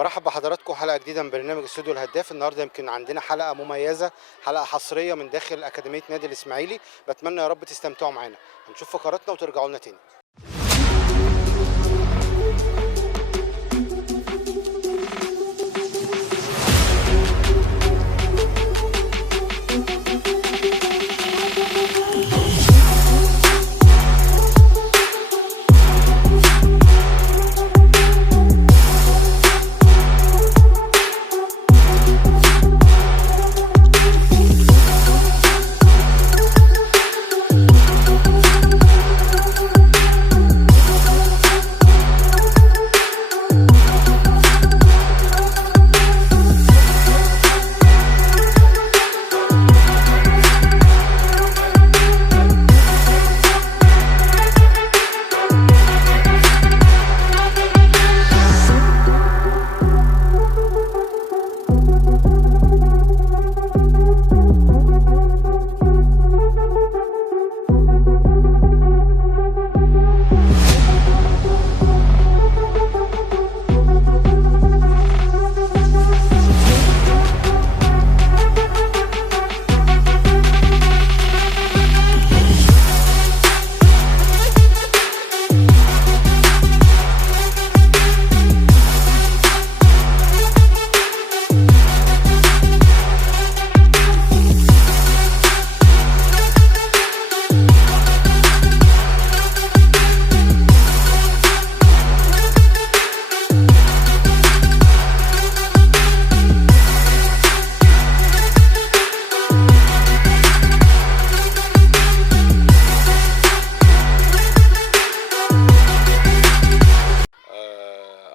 برحب بحضراتكم حلقة جديدة من برنامج استوديو الهداف. النهارده يمكن عندنا حلقة مميزة، حلقة حصرية من داخل أكاديمية نادي الإسماعيلي. بتمنى يا رب تستمتعوا معانا. هنشوف فقراتنا وترجعوا لنا تاني.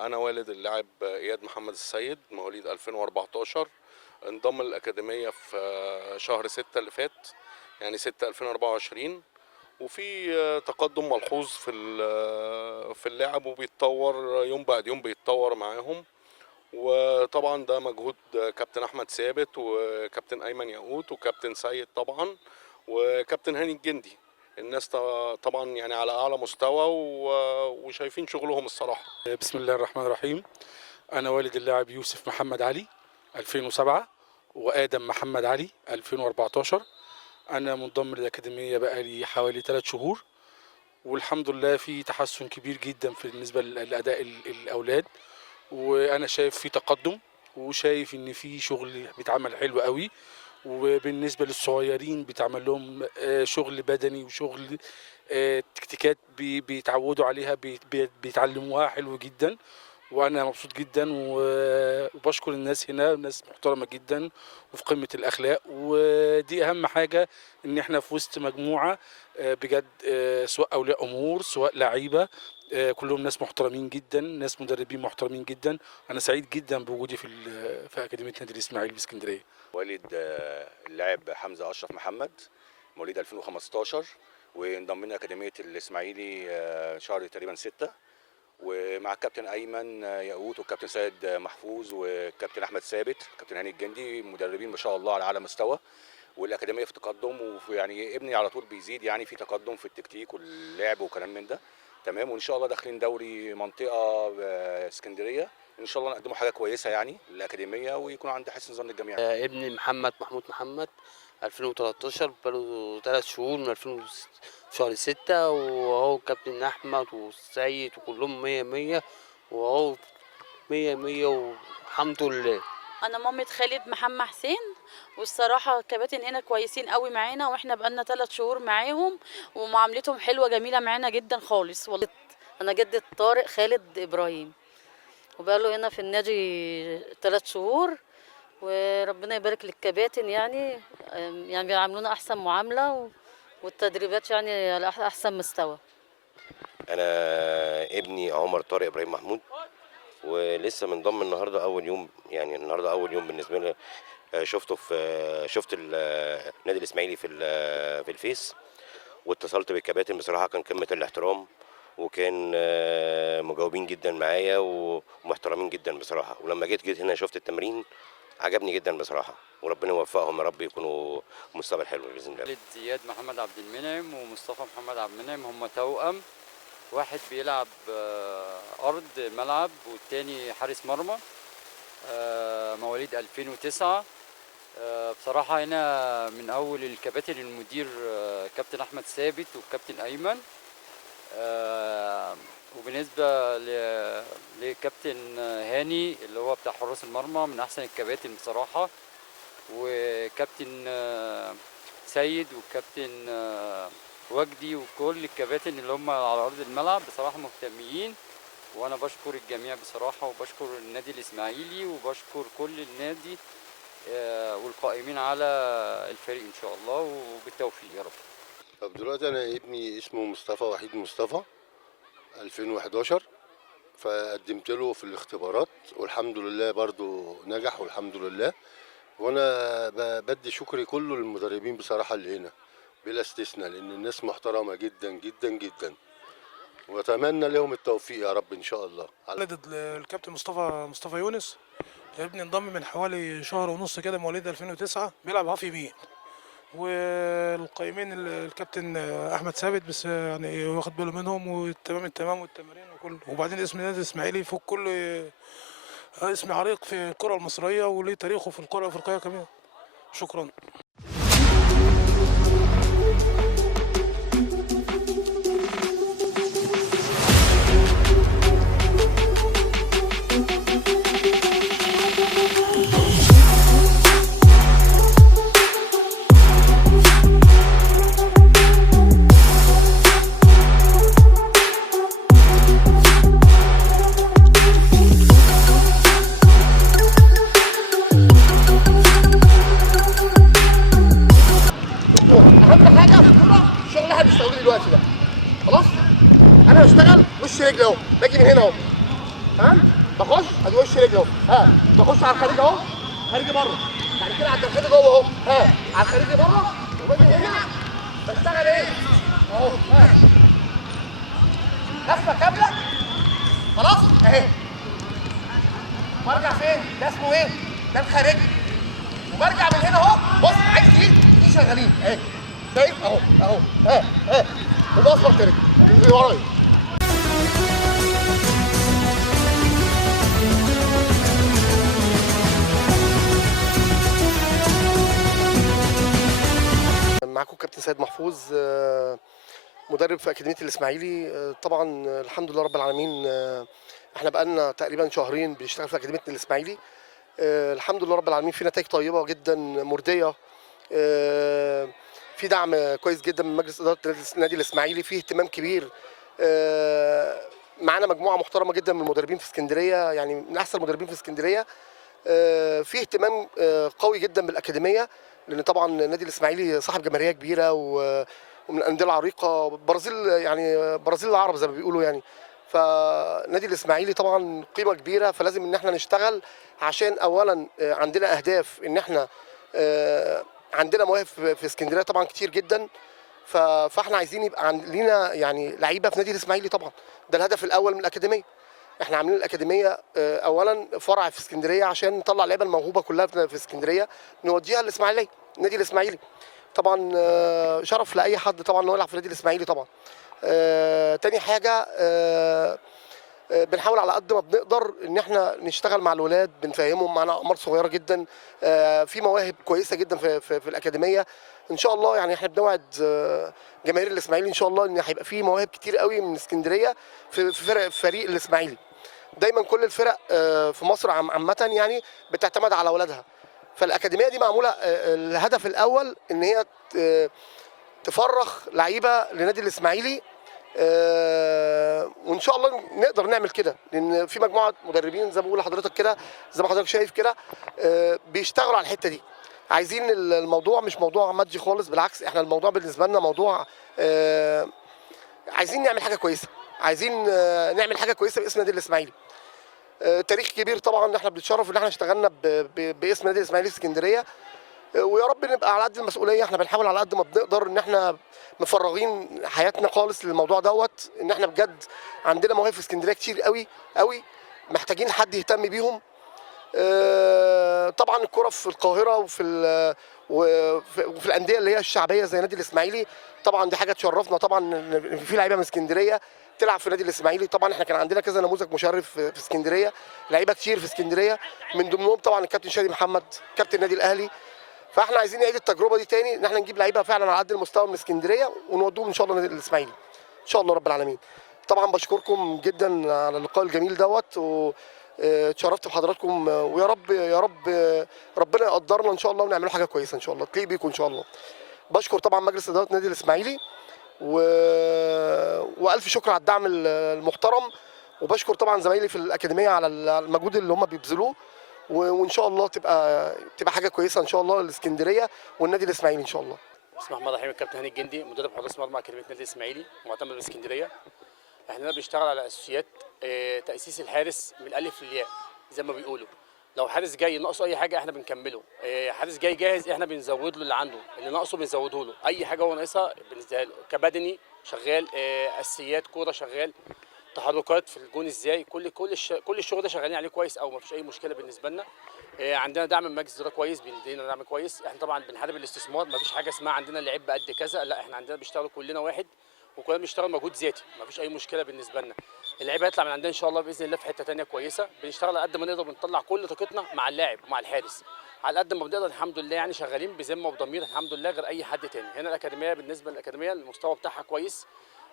أنا والد اللاعب إياد محمد السيد مواليد 2014. انضم للأكاديمية في شهر 6 اللي فات، يعني 6 2024. وفي تقدم ملحوظ في اللعب، وبيتطور يوم بعد يوم، بيتطور معاهم. وطبعا ده مجهود كابتن أحمد ثابت وكابتن أيمن ياقوت وكابتن سيد طبعا وكابتن هاني الجندي. الناس طبعا يعني على أعلى مستوى وشايفين شغلهم الصراحة. بسم الله الرحمن الرحيم. أنا والد اللاعب يوسف محمد علي 2007 وآدم محمد علي 2014. أنا منضم للأكاديمية بقالي حوالي 3 شهور، والحمد لله في تحسن كبير جدا بالنسبة لأداء الأولاد، وأنا شايف في تقدم، وشايف إن في شغل بيتعمل حلو قوي. وبالنسبة للصغيرين بيتعمل لهم شغل بدني وشغل تكتيكات بيتعودوا عليها، بيتعلموها حلو جدا. وانا مبسوط جدا وبشكر الناس هنا، ناس محترمه جدا وفي قمه الاخلاق، ودي اهم حاجه، ان احنا في وسط مجموعه بجد، سواء اولياء امور سواء لعيبه، كلهم ناس محترمين جدا، ناس مدربين محترمين جدا. انا سعيد جدا بوجودي في اكاديميه نادي الاسماعيلي باسكندريه. والد اللاعب حمزة أشرف محمد مواليد 2015، وانضم لنا أكاديمية الإسماعيلي شهر تقريبا 6، ومع الكابتن أيمن ياقوت والكابتن سيد محفوظ والكابتن أحمد ثابت والكابتن هاني الجندي، مدربين ما شاء الله على أعلى مستوى. والأكاديمية في تقدم، ويعني ابني على طول بيزيد، يعني في تقدم في التكتيك واللعب وكلام من ده. تمام، وإن شاء الله داخلين دوري منطقة اسكندرية، ان شاء الله نقدموا حاجه كويسه يعني للاكاديميه، ويكون عند حسن ظن الجميع. ابني محمد محمود محمد 2013، بقاله 3 شهور من 2000 شهر 6، وهو كابتن احمد والسيد وكلهم 100 100، وهو 100 100 والحمد لله. انا مامة خالد محمد حسين، والصراحه الكباتن هنا كويسين قوي معانا، واحنا بقالنا 3 شهور معاهم، ومعاملتهم حلوه جميله معانا جدا خالص والله. انا جدة طارق خالد ابراهيم، وبقاله هنا في النادي 3 شهور، وربنا يبارك للكباتن يعني بيعاملونا احسن معامله، والتدريبات يعني على احسن مستوى. انا ابني عمر طارق ابراهيم محمود، ولسه منضم النهارده اول يوم، يعني النهارده اول يوم بالنسبه لي. شفت النادي الاسماعيلي في الفيس، واتصلت بالكباتن. بصراحه كان قمه الاحترام، وكان مجاوبين جدا معايا ومحترمين جدا بصراحه. ولما جيت هنا شفت التمرين، عجبني جدا بصراحه، وربنا يوفقهم يا رب، يكونوا مستقبل حلو باذن الله. والد زياد محمد عبد المنعم ومصطفى محمد عبد المنعم، هم توأم، واحد بيلعب ارض ملعب والتاني حارس مرمى. مواليد 2009. بصراحة هنا من أول الكباتن المدير كابتن أحمد ثابت والكابتن أيمن. وبالنسبة لكابتن هاني اللي هو بتاع حراس المرمى من أحسن الكباتن بصراحة، وكابتن سيد والكابتن وجدي وكل الكباتن اللي هم على أرض الملعب بصراحة مهتمين. وأنا بشكر الجميع بصراحة، وبشكر النادي الإسماعيلي، وبشكر كل النادي والقائمين على الفريق إن شاء الله، وبالتوفيق يا رب. طب دلوقتي انا ابني اسمه مصطفى وحيد مصطفى 2011، فقدمت له في الاختبارات والحمد لله برضو نجح والحمد لله. وانا بدي شكري كله للمدربين بصراحه اللي هنا بلا استثناء، لان الناس محترمه جدا جدا جدا، واتمنى لهم التوفيق يا رب ان شاء الله. والد الكابتن مصطفى يونس، ابني انضم من حوالي شهر ونص كده، مواليد 2009، بيلعب هاف يمين. والقائمين الكابتن احمد ثابت، بس يعني واخد باله منهم والتمام التمام والتمارين وكله. وبعدين اسم النادي الاسماعيلي فوق كل اسم عريق في الكره المصريه، وليه تاريخه في الكره الافريقيه كمان. شكرا. اهم حاجه في الكوره الشغل اللي احنا بنشتغله دلوقتي ده. خلاص انا بشتغل وش رجل اهو، باجي من هنا اهو، تمام، بخش ادي وش رجل اهو، بخش على الخارج اهو، خارجي بره، بعد كده على الداخلي جوه اهو، على الخارجي بره، وباجي هنا بشتغل ايه اهو، لفه كامله. خلاص اهي، برجع فين؟ ده اسمه ايه؟ ده الخارجي. وبرجع من هنا اهو، بص عايز دي شغالين اهي، شايف اهو اهو، وبصبر ترجع اللي ورايا. معاكم كابتن سيد محفوظ، مدرب في اكاديميه الاسماعيلي. طبعا الحمد لله رب العالمين، احنا بقالنا تقريبا شهرين بنشتغل في اكاديميه الاسماعيلي. الحمد لله رب العالمين، في نتائج طيبه جدا مرضيه، في دعم كويس جدا من مجلس اداره النادي الاسماعيلي، في اهتمام كبير. معانا مجموعه محترمه جدا من المدربين في اسكندريه، يعني من احسن المدربين في اسكندريه. في اهتمام قوي جدا بالاكاديميه، لان طبعا النادي الاسماعيلي صاحب جماهيريه كبيره ومن الانديه العريقه، برازيل يعني برازيل العرب زي ما بيقولوا يعني. فالنادي الاسماعيلي طبعا قيمه كبيره، فلازم ان احنا نشتغل عشان اولا عندنا اهداف، ان احنا عندنا مواهب في اسكندريه طبعا كتير جدا، فاحنا عايزين يبقى لينا يعني لعيبه في نادي الاسماعيلي. طبعا ده الهدف الاول من الاكاديميه. احنا عاملين الاكاديميه اولا فرع في اسكندريه عشان نطلع اللعيبه الموهوبه كلها في اسكندريه نوديها الاسماعيليه، النادي الاسماعيلي. طبعا شرف لاي حد طبعا انه يلعب في النادي الاسماعيلي. طبعا تاني حاجه، بنحاول على قد ما بنقدر ان احنا نشتغل مع الولاد، بنفهمهم، معانا اعمار صغيره جدا، في مواهب كويسه جدا في الاكاديميه. ان شاء الله يعني احنا بنوعد جماهير الاسماعيلي ان شاء الله ان هيبقى في مواهب كتير قوي من اسكندريه في فريق الاسماعيلي. دايما كل الفرق في مصر عامه يعني بتعتمد على اولادها، فالاكاديميه دي معموله الهدف الاول ان هي تفرغ لعيبه لنادي الاسماعيلي. وان شاء الله نقدر نعمل كده، لان في مجموعه مدربين زي ما بقول لحضرتك كده، زي ما حضرتك شايف كده، بيشتغلوا على الحته دي. عايزين الموضوع مش موضوع مادي خالص، بالعكس احنا الموضوع بالنسبه لنا موضوع عايزين نعمل حاجه كويسه، عايزين نعمل حاجه كويسه باسم نادي الاسماعيلي. تاريخ كبير طبعا، احنا بنتشرف ان احنا اشتغلنا باسم نادي الاسماعيلي في اسكندريه، ويا رب نبقى على قد المسؤوليه. احنا بنحاول على قد ما بنقدر ان احنا مفرغين حياتنا خالص للموضوع دوت، ان احنا بجد عندنا مواهب في اسكندريه كتير قوي قوي، محتاجين حد يهتم بيهم. طبعا الكره في القاهره وفي الانديه اللي هي الشعبيه زي نادي الاسماعيلي، طبعا دي حاجه تشرفنا طبعا ان في لعيبه من اسكندريه تلعب في النادي الاسماعيلي. طبعا احنا كان عندنا كذا نموذج مشرف في اسكندريه، لعيبه كتير في اسكندريه، من ضمنهم طبعا الكابتن شادي محمد كابتن النادي الاهلي. فاحنا عايزين نعيد التجربه دي تاني، ان احنا نجيب لعيبه فعلا على قد المستوى من اسكندريه ونودوهم ان شاء الله النادي الاسماعيلي ان شاء الله رب العالمين. طبعا بشكركم جدا على اللقاء الجميل دوت، واتشرفت بحضراتكم، ويا رب يا رب ربنا يقدرنا ان شاء الله ونعملوا حاجه كويسه ان شاء الله تليق بيكم ان شاء الله. بشكر طبعا مجلس اداره النادي الاسماعيلي والف شكر على الدعم المحترم، وبشكر طبعا زمايلي في الاكاديميه على المجهود اللي هم بيبذلوه، وان شاء الله تبقى حاجه كويسه ان شاء الله للاسكندريه والنادي الاسماعيلي ان شاء الله. بسم الله الرحمن الرحيم. الكابتن هاني الجندي مدرب حراس مرمى اكاديميه النادي الاسماعيلي معتمد بالاسكندريه. احنا بنشتغل على اساسيات تاسيس الحارس من الالف للياء زي ما بيقولوا. لو حارس جاي ناقصه اي حاجه احنا بنكمله، حارس جاي جاهز احنا بنزود له اللي عنده، اللي ناقصه بنزوده له، اي حاجه هو ناقصها بنزودها له، كبدني شغال، اساسيات كوره شغال، تحركات في الجون ازاي، كل الشغل ده شغالين عليه كويس او ما فيش اي مشكله بالنسبه لنا. عندنا دعم من مجلس الاداره كويس، بيدينا دعم كويس. احنا طبعا بنحارب الاستثمار، ما فيش حاجه اسمها عندنا لعيب بقد كذا، لا احنا عندنا بيشتغلوا كلنا واحد، وكلنا بنشتغل مجهود ذاتي، ما فيش اي مشكله بالنسبه لنا. اللعيب هيطلع من عندنا ان شاء الله باذن الله في حته ثانيه كويسه. بنشتغل على قد ما نقدر، بنطلع كل طاقتنا مع اللاعب ومع الحارس على قد ما بنقدر الحمد لله، يعني شغالين بذمه وبضمير الحمد لله غير اي حد تاني. هنا الاكاديميه بالنسبه للاكاديميه المستوى بتاعها كويس،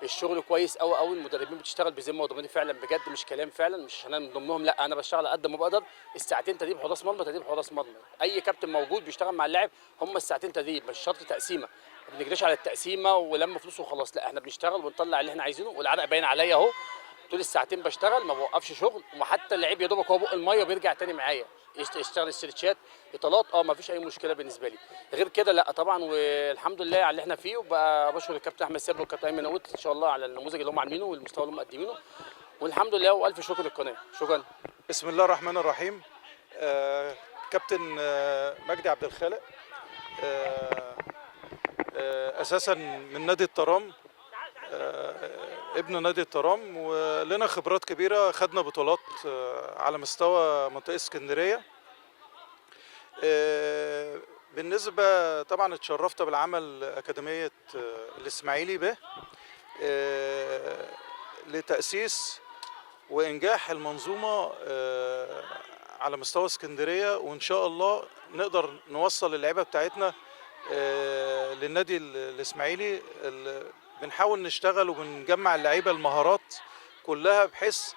الشغل كويس قوي قوي، المدربين بتشتغل بذمه وضمير فعلا بجد، مش كلام فعلا، مش انا من ضمنهم، لا انا بشتغل على قد ما بقدر. الساعتين تدريب حراس مرمى تدريب حراس مرمى، اي كابتن موجود بيشتغل مع اللاعب هم الساعتين تدريب، مش شرط تقسيمه، ما بنجريش على التقسيمه ولما فلوس وخلاص، لا احنا بنشتغل ونطلع اللي احنا عايزينه، والعرق باين عليا اهو طول الساعتين بشتغل ما بوقفش شغل. وحتى اللعيب يا دوبك هو بق الميه بيرجع تاني معايا يشتغل استرتشات اطالات، ما فيش اي مشكله بالنسبه لي. غير كده لا طبعا، والحمد لله على اللي احنا فيه. وبقى بشكر الكابتن احمد سابر والكابتن ايمن قوت ان شاء الله على النموذج اللي هم عاملينه والمستوى اللي هم مقدمينه، والحمد لله والف شكر للقناه. شكرا. بسم الله الرحمن الرحيم. كابتن مجدي عبد الخالق، اساسا من نادي الترام، ابن نادي الترام، ولنا خبرات كبيره، خدنا بطولات على مستوى منطقه اسكندريه. بالنسبه طبعا اتشرفت بالعمل اكاديميه الاسماعيلي به لتاسيس وانجاح المنظومه على مستوى اسكندريه، وان شاء الله نقدر نوصل اللعيبه بتاعتنا للنادي الاسماعيلي. بنحاول نشتغل وبنجمع اللعيبه المهارات كلها بحيث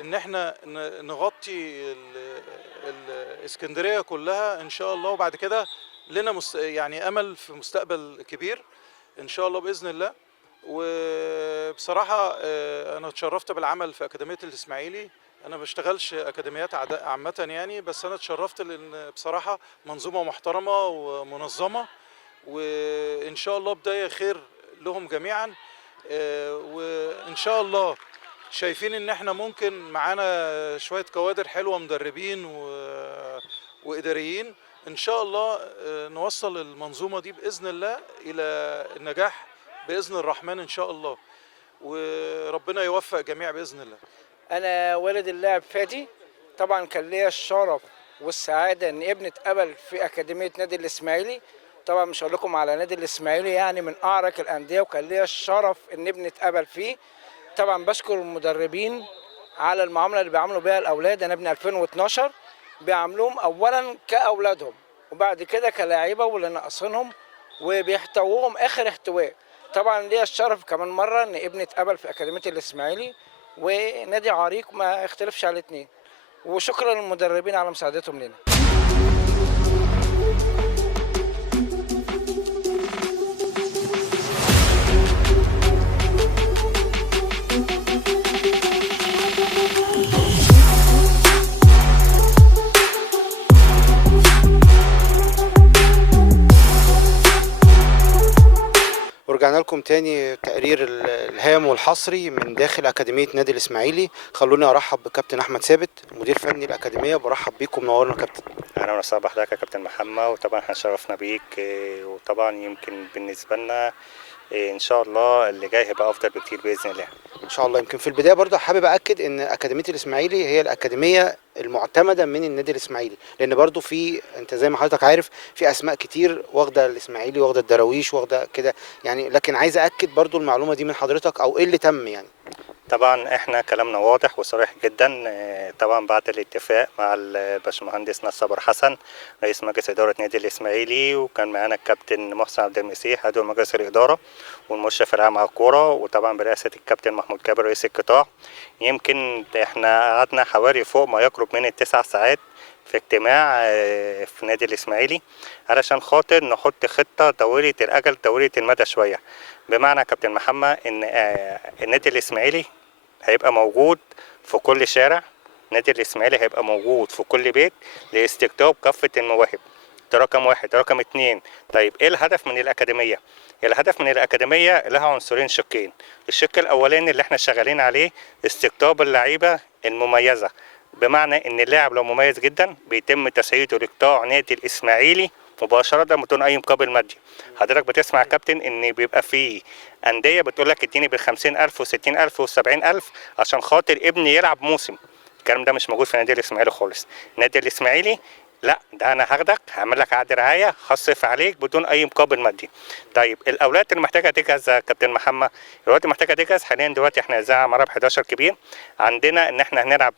ان احنا نغطي الاسكندريه كلها ان شاء الله، وبعد كده لنا يعني امل في مستقبل كبير ان شاء الله باذن الله. وبصراحه انا اتشرفت بالعمل في اكاديميه الاسماعيلي. انا ما بشتغلش اكاديميات عامه يعني، بس انا اتشرفت لان بصراحه منظومه محترمه ومنظمه، وان شاء الله بدايه خير لهم جميعا. وان شاء الله شايفين ان احنا ممكن معانا شويه كوادر حلوه، مدربين واداريين، ان شاء الله نوصل المنظومه دي باذن الله الى النجاح باذن الرحمن ان شاء الله، وربنا يوفق جميع باذن الله. انا والد اللاعب فادي، طبعا كان ليا الشرف والسعاده ان ابني اتقبل في اكاديميه نادي الاسماعيلي. طبعا مش هقول لكم على نادي الاسماعيلي يعني من اعرق الانديه، وكان ليا الشرف ان ابني اتقبل فيه. طبعا بشكر المدربين على المعامله اللي بيعاملوا بيها الاولاد. انا ابني 2012 بيعاملوهم اولا كاولادهم، وبعد كده كلاعيبه واللي ناقصينهم، وبيحتووهم اخر احتواء. طبعا ليا الشرف كمان مره ان ابني اتقبل في اكاديميه الاسماعيلي، ونادي عريق ما اختلفش على الاثنين. وشكرا للمدربين على مساعدتهم لنا. ورجعنا لكم تاني تقرير الهام والحصري من داخل أكاديمية نادي الإسماعيلي. خلوني أرحب بكابتن أحمد ثابت مدير فني الأكاديمية. برحب بيكم، منورنا كابتن. أهلا وسهلا بحضرتك يا كابتن محمد، وطبعا احنا شرفنا بيك، وطبعا يمكن بالنسبة لنا ان شاء الله اللي جاي هيبقى افضل بكتير باذن الله ان شاء الله. يمكن في البدايه برضه حابب اكد ان اكاديميه الاسماعيلي هي الاكاديميه المعتمده من النادي الاسماعيلي، لان برضه في انت زي ما حضرتك عارف في اسماء كتير واخده الاسماعيلي، واخده الدراويش، واخده كده يعني، لكن عايز اكد برضه المعلومه دي من حضرتك، او ايه اللي تم يعني. طبعا احنا كلامنا واضح وصريح جدا. طبعا بعد الاتفاق مع الباشمهندس نصر حسن رئيس مجلس اداره نادي الاسماعيلي، وكان معانا الكابتن محسن عبد المسيح عضو مجلس الاداره والمشرف العام على الكوره، وطبعا برئاسه الكابتن محمود جابر رئيس القطاع. يمكن احنا قعدنا حوالي فوق ما يقرب من ال9 ساعات في اجتماع في نادي الاسماعيلي علشان خاطر نحط خطه طويله الاجل طويله المدى شويه. بمعنى يا كابتن محمد ان النادي الاسماعيلي هيبقى موجود في كل شارع، نادي الاسماعيلي هيبقى موجود في كل بيت لاستقطاب كافة المواهب. ده رقم واحد. رقم اتنين، طيب ايه الهدف من الأكاديمية؟ الهدف من الأكاديمية لها عنصرين شقين. الشق الأولاني اللي احنا شغالين عليه استقطاب اللعيبة المميزة، بمعنى ان اللاعب لو مميز جدا بيتم تسعيده لقطاع نادي الاسماعيلي مباشرة بدون أي مقابل مادي. حضرتك بتسمع يا كابتن إن بيبقى في أندية بتقول لك اديني ب50,000 و60,000 و70,000 عشان خاطر ابني يلعب موسم. الكلام ده مش موجود في نادي الإسماعيلي خالص. نادي الإسماعيلي لا، ده انا هاخدك هعمل لك عقد رعايه هصرف عليك بدون اي مقابل مادي. طيب الاولاد اللي محتاجه تجهز يا كابتن محمد، الوقت محتاجه تجهز حاليا دلوقتي احنا اذاعه مراب 11 كبير عندنا ان احنا هنلعب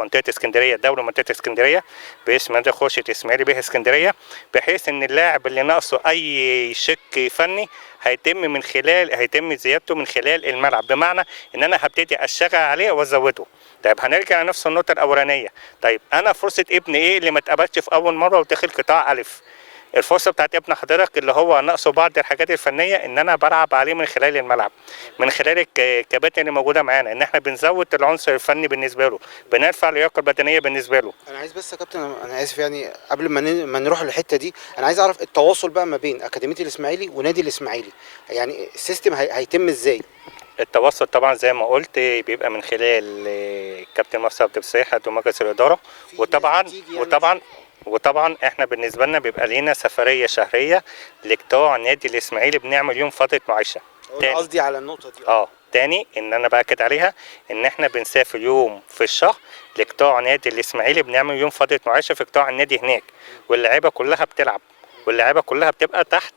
منطقه اسكندريه، دوري منطقه اسكندريه باسم نادي خورشة اسماعيلي به اسكندريه، بحيث ان اللاعب اللي ناقصه اي شق فني هيتم زيادته من خلال الملعب، بمعنى ان انا هبتدي اشتغل عليه وازوده. طيب هنرجع لنفس النقطه الاولانيه. طيب انا فرصه ابني ايه اللي ما اتقبلش في اول مره وداخل قطاع الف؟ الفرصه بتاعت ابن حضرتك اللي هو ناقصه بعض الحاجات الفنيه ان انا بلعب عليه من خلال الملعب، من خلال الكباتن اللي موجوده معانا، ان احنا بنزود العنصر الفني بالنسبه له، بنرفع اللياقه البدنيه بالنسبه له. انا عايز بس يا كابتن، انا اسف يعني قبل ما نروح للحته دي، انا عايز اعرف التواصل بقى ما بين اكاديميه الاسماعيلي ونادي الاسماعيلي، يعني السيستم هيتم ازاي؟ التواصل طبعا زي ما قلت بيبقى من خلال الكابتن محسن عبد المسيح عضو مجلس الاداره، وطبعا احنا بالنسبه لنا بيبقى لينا سفريه شهريه لقطاع نادي الاسماعيلي، بنعمل يوم فتره معاشه. قصدي على النقطه دي. تاني ان انا باكد عليها ان احنا بنسافر يوم في الشهر لقطاع نادي الاسماعيلي، بنعمل يوم فتره معاشه في قطاع النادي هناك، واللعيبه كلها بتلعب، واللعيبه كلها بتبقى تحت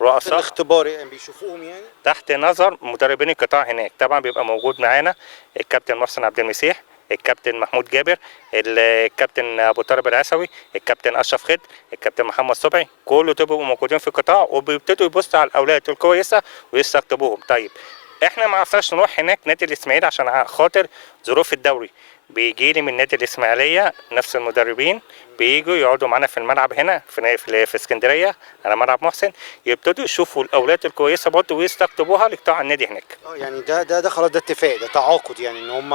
رؤساء الاختبار، يعني بيشوفوهم يعني تحت نظر مدربين القطاع هناك. طبعا بيبقى موجود معانا الكابتن محسن عبد المسيح، الكابتن محمود جابر، الكابتن ابو طارق العسوي، الكابتن اشرف خضر، الكابتن محمد صبحي، كله بيبقوا موجودين في القطاع وبيبتدوا يبصوا على الاولاد الكويسه ويستقطبوهم. طيب احنا ما عرفناش نروح هناك نادي الاسماعيلي عشان خاطر ظروف الدوري. بيجي لي من نادي الاسماعيليه نفس المدربين بييجوا يقعدوا معانا في الملعب هنا في اسكندريه على ملعب محسن، يبتدوا يشوفوا الاولاد الكويسه برضه ويستقطبوها لقطاع النادي هناك. يعني ده خلاص، ده اتفاق، ده تعاقد، يعني ان هم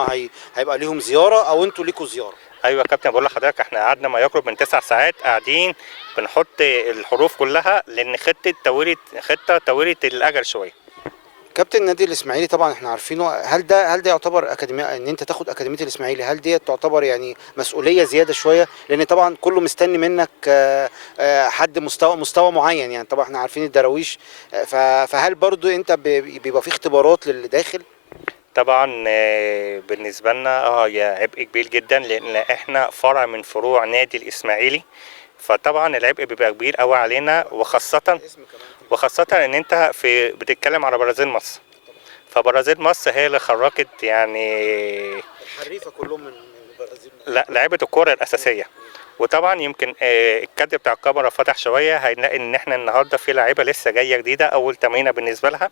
هيبقى ليهم زياره او انتوا ليكوا زياره. ايوه يا كابتن، بقول لحضرتك احنا قعدنا ما يقرب من 9 ساعات قاعدين بنحط الحروف كلها، لان خطه طويله الاجل شويه. كابتن النادي الاسماعيلي طبعا احنا عارفينه، هل ده يعتبر اكاديميه، ان انت تاخد اكاديميه الاسماعيلي، هل دي تعتبر يعني مسؤوليه زياده شويه؟ لان طبعا كله مستني منك حد مستوى معين، يعني طبعا احنا عارفين الدراويش، فهل برضو انت بيبقى في اختبارات للي داخل؟ طبعا بالنسبه لنا هي عبء كبير جدا، لان احنا فرع من فروع نادي الاسماعيلي، فطبعا العبء بيبقى كبير قوي علينا، وخاصة ان انت بتتكلم على برازيل مصر، فبرازيل مصر هي اللي خرجت يعني الحريفة كلهم من برازيل مصر. لا، لعيبة الكورة الأساسية. وطبعا يمكن الكادر بتاع الكاميرا فتح شوية، هنلاقي ان احنا النهارده في لعيبة لسه جاية جديدة، أول تمرينة بالنسبة لها.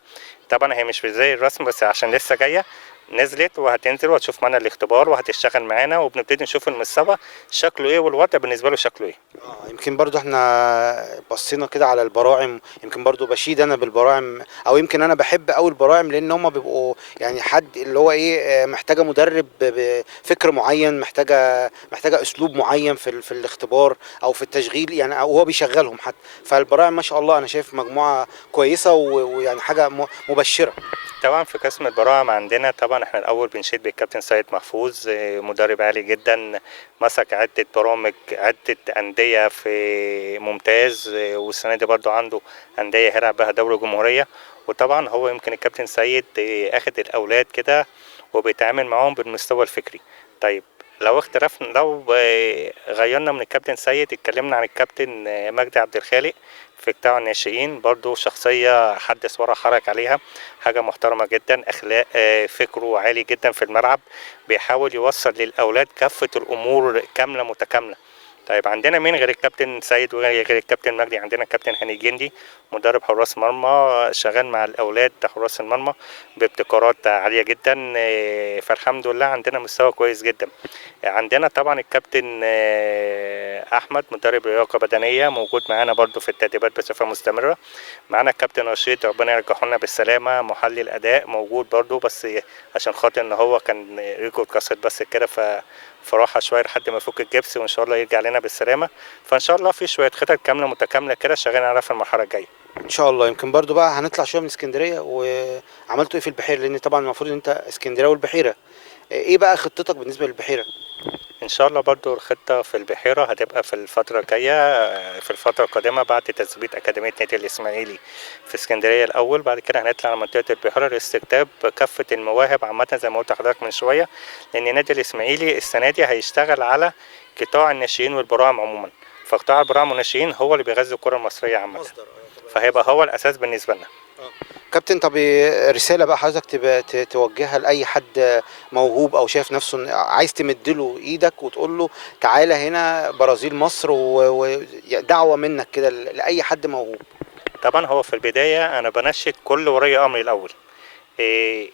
طبعا هي مش زي الرسم، بس عشان لسه جاية نزلت وهتنزل وهتشوف معانا الاختبار وهتشتغل معانا، وبنبتدي نشوف المستوى شكله ايه والوضع بالنسبه له شكله ايه. يمكن برضو احنا بصينا كده على البراعم، يمكن برضو بشيد انا بالبراعم، او يمكن انا بحب قوي البراعم، لان هم بيبقوا يعني حد اللي هو ايه، محتاجه مدرب بفكر معين، محتاجه اسلوب معين في الاختبار او في التشغيل، يعني او هو بيشغلهم حتى. فالبراعم ما شاء الله انا شايف مجموعه كويسه ويعني حاجه مبشره. طبعا في قسم البراعم عندنا طبعا احنا الاول بنشيد بالكابتن سيد محفوظ، مدرب عالي جدا، مسك عده برامج، عده انديه في ممتاز، والسنه دي برضو عنده انديه هيلعب بها دوري جمهوريه. وطبعا هو يمكن الكابتن سيد اخد الاولاد كده وبيتعامل معاهم بالمستوى الفكري. طيب لو اختلفنا، لو غيرنا من الكابتن سيد، اتكلمنا عن الكابتن مجدي عبد الخالق في قطاع الناشئين، برضو شخصية حدث ولا حرج عليها، حاجة محترمة جدا، أخلاق، فكره عالي جدا في الملعب، بيحاول يوصل للأولاد كافة الأمور كاملة متكاملة. طيب عندنا مين غير الكابتن سيد وغير الكابتن مجدي؟ عندنا الكابتن هاني الجندي، مدرب حراس مرمى شغال مع الأولاد حراس المرمى بابتكارات عالية جدا، فالحمد لله عندنا مستوى كويس جدا. عندنا طبعا الكابتن أحمد مدرب لياقة بدنية موجود معانا برضو في التدريبات بصفة مستمرة. معانا الكابتن رشيد ربنا يرجعه لنا بالسلامة محلل أداء موجود برضو، بس عشان خاطر إن هو كان رجله اتكسرت بس كده فراحة شوية لحد ما يفك الجبس، وإن شاء الله يرجع لنا بالسلامة. فإن شاء الله في شوية خطط كاملة متكاملة كده شغالين عليها في المرحلة الجاية ان شاء الله. يمكن برضو بقى هنطلع شويه من اسكندريه، وعملتوا ايه في البحيره؟ لان طبعا المفروض ان انت اسكندريه والبحيره، ايه بقى خطتك بالنسبه للبحيره؟ إن شاء الله برضو الخطة في البحيرة هتبقى في الفترة الجاية، في الفترة القادمة بعد تثبيت أكاديمية نادي الإسماعيلي في اسكندرية الأول. بعد كده هنطلع على منطقة البحيرة لاستقطاب كافة المواهب عامة زي ما قلت لحضرتك من شوية، لأن نادي الإسماعيلي السنة دي هيشتغل على قطاع الناشئين والبراعم عموما، فقطاع البراعم والناشئين هو اللي بيغذي الكرة المصرية عامة، فهيبقى هو الأساس بالنسبة لنا. كابتن، طب رساله بقى حضرتك تبقى توجهها لاي حد موهوب او شايف نفسه عايز تمدله ايدك وتقول له تعالى هنا برازيل مصر، ودعوه منك كده لاي حد موهوب؟ طبعا هو في البداية أنا بنشد كل ولي أمر الأول،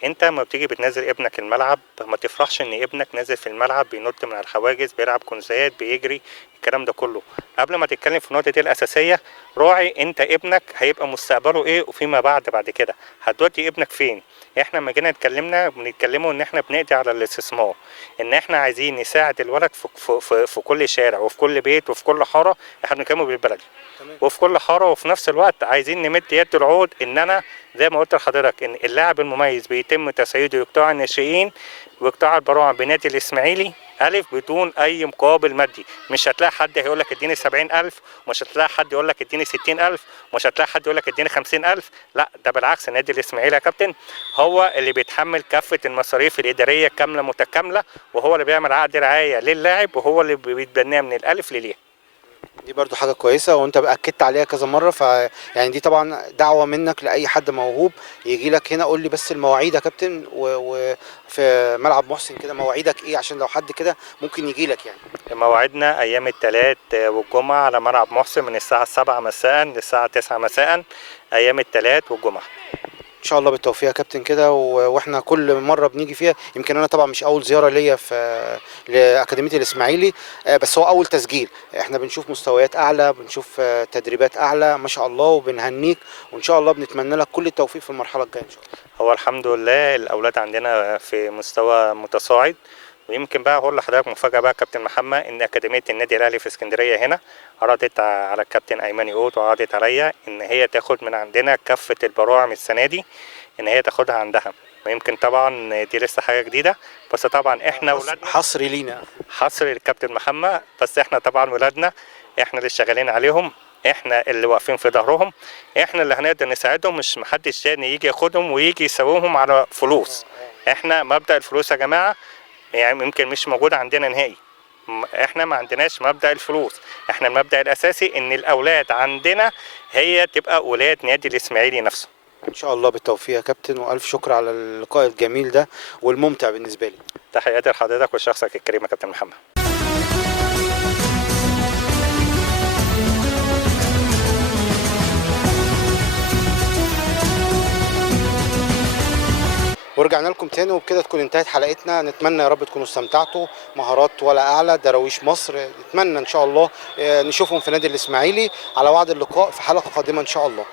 انت لما بتيجي بتنزل ابنك الملعب ما تفرحش ان ابنك نازل في الملعب بينط من على الحواجز بيلعب كونسات بيجري، الكلام ده كله قبل ما تتكلم في النقطه دي الاساسيه راعي انت ابنك هيبقى مستقبله ايه، وفيما بعد كده هتودي ابنك فين. احنا لما جينا بنتكلموا ان احنا بنقضي على الاستثمار، ان احنا عايزين نساعد الولد في كل شارع وفي كل بيت وفي كل حاره، احنا بنتكلموا بالبلدي وفي كل حاره، وفي نفس الوقت عايزين نمد يد العود ان انا زي ما قلت لحضرتك ان اللاعب المميز بيتم تسييده لقطاع الناشئين وقطاع البراعم بنادي الاسماعيلي ألف بدون أي مقابل مادي. مش هتلاقي حد هيقول لك اديني 70,000، ومش هتلاقي حد يقول لك اديني 60,000، ومش هتلاقي حد يقول لك اديني 50,000، لا ده بالعكس النادي الإسماعيلي يا كابتن هو اللي بيتحمل كافة المصاريف الإدارية كاملة متكاملة، وهو اللي بيعمل عقد رعاية للاعب، وهو اللي بيتبناه من الألف للياء. دي برضو حاجة كويسة وانت اكدت عليها كذا مرة، يعني دي طبعا دعوة منك لأي حد موهوب يجي لك هنا. قول لي بس المواعيد يا كابتن، وفي ملعب محسن كده مواعيدك ايه عشان لو حد كده ممكن يجي لك يعني؟ مواعيدنا أيام الثلاث والجمعة على ملعب محسن من الساعة 7 مساء للساعة 9 مساء أيام الثلاث والجمعة. ان شاء الله بالتوفيق يا كابتن كده، واحنا كل مره بنيجي فيها، يمكن انا طبعا مش اول زياره ليا في لاكاديميه الاسماعيلي، بس هو اول تسجيل. احنا بنشوف مستويات اعلى، بنشوف تدريبات اعلى ما شاء الله، وبنهنيك وان شاء الله بنتمنى لك كل التوفيق في المرحله الجايه ان شاء الله. هو الحمد لله الاولاد عندنا في مستوى متصاعد، ويمكن بقى هقول لحضرتك مفاجاه بقى كابتن محمد، ان اكاديميه النادي الاهلي في اسكندريه هنا عرضت على الكابتن ايمن يقود وعرضت عليا ان هي تاخد من عندنا كافه البراعم السنه دي، ان هي تاخدها عندها. ويمكن طبعا دي لسه حاجه جديده، بس طبعا احنا ولادنا حصري لينا، حصري للكابتن محمد، بس احنا طبعا ولادنا احنا اللي شغالين عليهم، احنا اللي واقفين في ظهرهم، احنا اللي هنقدر نساعدهم، مش محدش تاني يجي ياخدهم ويجي يساويهم على فلوس. احنا مبدأ الفلوس يا جماعه يعني يمكن مش موجود عندنا نهائي، احنا ما عندناش مبدأ الفلوس، احنا المبدأ الاساسي ان الاولاد عندنا هي تبقى ولاد نادي الاسماعيلي نفسه. ان شاء الله بالتوفيق يا كابتن، والف شكر على اللقاء الجميل ده والممتع بالنسبه لي. تحياتي لحضرتك وشخصك الكريم يا كابتن محمد. ورجعنا لكم تاني، وبكده تكون انتهت حلقتنا. نتمنى يا رب تكونوا استمتعتوا. مهارات ولا اعلى دراويش مصر، نتمنى ان شاء الله نشوفهم في نادي الاسماعيلي. على وعد اللقاء في حلقه قادمه ان شاء الله.